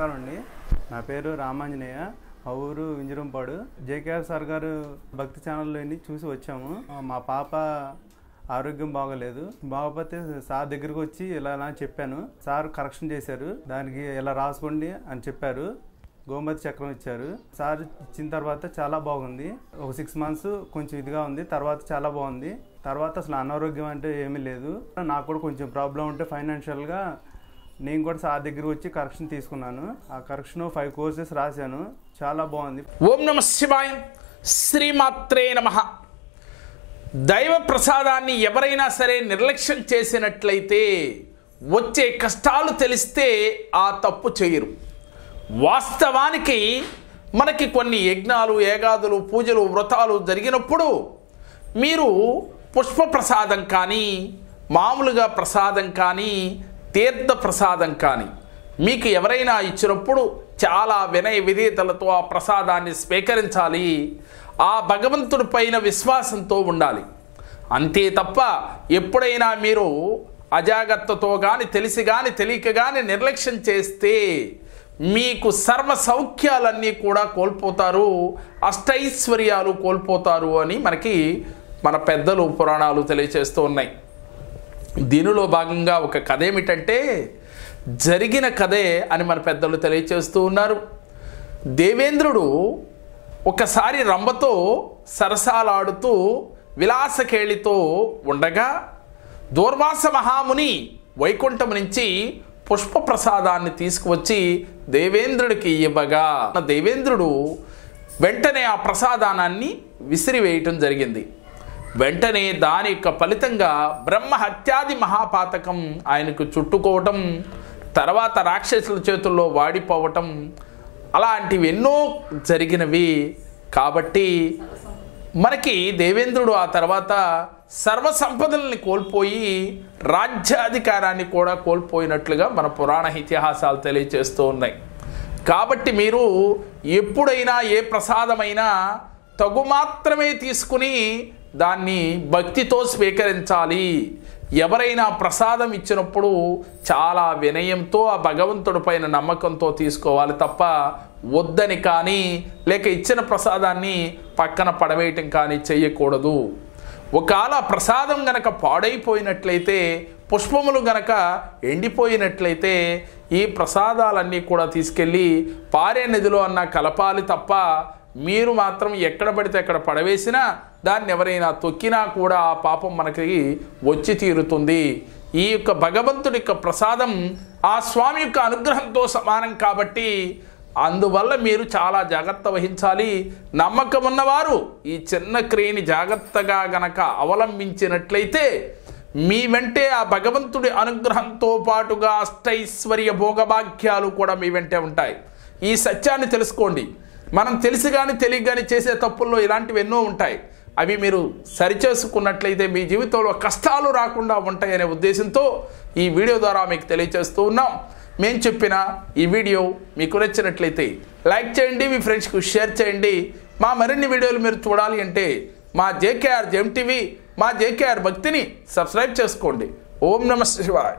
నమస్కారం అండి. నా పేరు రామాంజనేయ. మా ఊరు వింజరంపాడు. జేకేఆర్ సార్ గారు భక్తి ఛానల్లోని చూసి వచ్చాము. మా పాప ఆరోగ్యం బాగోలేదు. బాగపోతే సార్ దగ్గరకు వచ్చి ఇలా ఇలా అని చెప్పాను. సార్ కరెక్షన్ చేశారు. దానికి ఇలా రాసుకోండి అని చెప్పారు. గోమతి చక్రం ఇచ్చారు. సార్ ఇచ్చిన తర్వాత చాలా బాగుంది. ఒక సిక్స్ మంత్స్ కొంచెం ఇదిగా ఉంది. తర్వాత చాలా బాగుంది. తర్వాత అసలు అనారోగ్యం అంటే ఏమీ లేదు. నాకు కూడా కొంచెం ప్రాబ్లం ఉంటే ఫైనాన్షియల్గా నేను కూడా సార్ దగ్గర వచ్చి కరెక్షన్ తీసుకున్నాను. ఆ కరెక్షన్ ఫైవ్ కోర్సెస్ రాశాను. చాలా బాగుంది. ఓం నమ శివాయ. శ్రీమాత్రే నమ. దైవ ప్రసాదాన్ని ఎవరైనా సరే నిర్లక్ష్యం చేసినట్లయితే వచ్చే కష్టాలు తెలిస్తే ఆ తప్పు చేయరు. వాస్తవానికి మనకి కొన్ని యజ్ఞాలు ఏగాదులు పూజలు వ్రతాలు జరిగినప్పుడు మీరు పుష్ప ప్రసాదం కానీ మామూలుగా ప్రసాదం కానీ తీర్థ ప్రసాదం కానీ మీకు ఎవరైనా ఇచ్చినప్పుడు చాలా వినయ విధేయతలతో ఆ ప్రసాదాన్ని స్వీకరించాలి. ఆ భగవంతుడి పైన విశ్వాసంతో ఉండాలి. అంతే తప్ప ఎప్పుడైనా మీరు అజాగ్రత్తతో కానీ తెలిసి కానీ తెలియక కానీ నిర్లక్ష్యం చేస్తే మీకు సర్వ సౌఖ్యాలన్నీ కూడా కోల్పోతారు. అష్టైశ్వర్యాలు కోల్పోతారు అని మనకి మన పెద్దలు పురాణాలు తెలియచేస్తూ ఉన్నాయి. దీనిలో భాగంగా ఒక కథ ఏమిటంటే జరిగిన కథే అని మన పెద్దలు తెలియచేస్తూ ఉన్నారు. దేవేంద్రుడు ఒకసారి రంభతో సరసాలాడుతూ విలాసకేళితో ఉండగా దూర్వాస మహాముని వైకుంఠం నుంచి పుష్ప ప్రసాదాన్ని తీసుకువచ్చి దేవేంద్రుడికి ఇవ్వగా. దేవేంద్రుడు వెంటనే ఆ ప్రసాదానాన్ని విసిరివేయటం జరిగింది. వెంటనే దాని యొక్క ఫలితంగా బ్రహ్మ హత్యాది మహాపాతకం ఆయనకు చుట్టుకోవటం తర్వాత రాక్షసుల చేతుల్లో వాడిపోవటం అలాంటివి ఎన్నో జరిగినవి. కాబట్టి మనకి దేవేంద్రుడు ఆ తర్వాత సర్వ సంపదల్ని కోల్పోయి రాజ్యాధికారాన్ని కూడా కోల్పోయినట్లుగా మన పురాణ ఇతిహాసాలు తెలియజేస్తూ ఉన్నాయి. కాబట్టి మీరు ఎప్పుడైనా ఏ ప్రసాదమైనా తగు మాత్రమే తీసుకుని దాన్ని భక్తితో స్వీకరించాలి. ఎవరైనా ప్రసాదం ఇచ్చినప్పుడు చాలా వినయంతో ఆ భగవంతుడి పైన నమ్మకంతో తీసుకోవాలి తప్ప వద్దని కానీ లేక ఇచ్చిన ప్రసాదాన్ని పక్కన పడవేయటం కానీ చేయకూడదు ఒకవేళ ప్రసాదం గనక పాడైపోయినట్లయితే పుష్పములు గనక ఎండిపోయినట్లయితే ఈ ప్రసాదాలన్నీ కూడా తీసుకెళ్ళి పారే నదిలో అన్న కలపాలి తప్ప మీరు మాత్రం ఎక్కడ పడితే అక్కడ పడవేసినా దాన్ని ఎవరైనా తొక్కినా కూడా ఆ పాపం మనకి వచ్చి తీరుతుంది. ఈ యొక్క భగవంతుడి యొక్క ప్రసాదం ఆ స్వామి యొక్క అనుగ్రహంతో సమానం కాబట్టి అందువల్ల మీరు చాలా జాగ్రత్త వహించాలి. నమ్మకం ఉన్నవారు ఈ చిన్న క్రియని జాగ్రత్తగా గనక అవలంబించినట్లయితే మీ వెంటే ఆ భగవంతుడి అనుగ్రహంతో పాటుగా అష్టైశ్వర్య భోగభాగ్యాలు కూడా మీ వెంటే ఉంటాయి. ఈ సత్యాన్ని తెలుసుకోండి. మనం తెలిసి కానీ తెలియక కానీ చేసే తప్పుల్లో ఇలాంటివి ఎన్నో ఉంటాయి. అవి మీరు సరిచేసుకున్నట్లయితే మీ జీవితంలో కష్టాలు రాకుండా ఉంటాయనే ఉద్దేశంతో ఈ వీడియో ద్వారా మీకు తెలియజేస్తూ ఉన్నాం. మేము చెప్పిన ఈ వీడియో మీకు నచ్చినట్లయితే లైక్ చేయండి మీ ఫ్రెండ్స్కి షేర్ చేయండి. మా మరిన్ని వీడియోలు మీరు చూడాలి అంటే మా J K R gem TV మా జేకేఆర్ భక్తిని సబ్స్క్రైబ్ చేసుకోండి. ఓం నమ శివాయ్.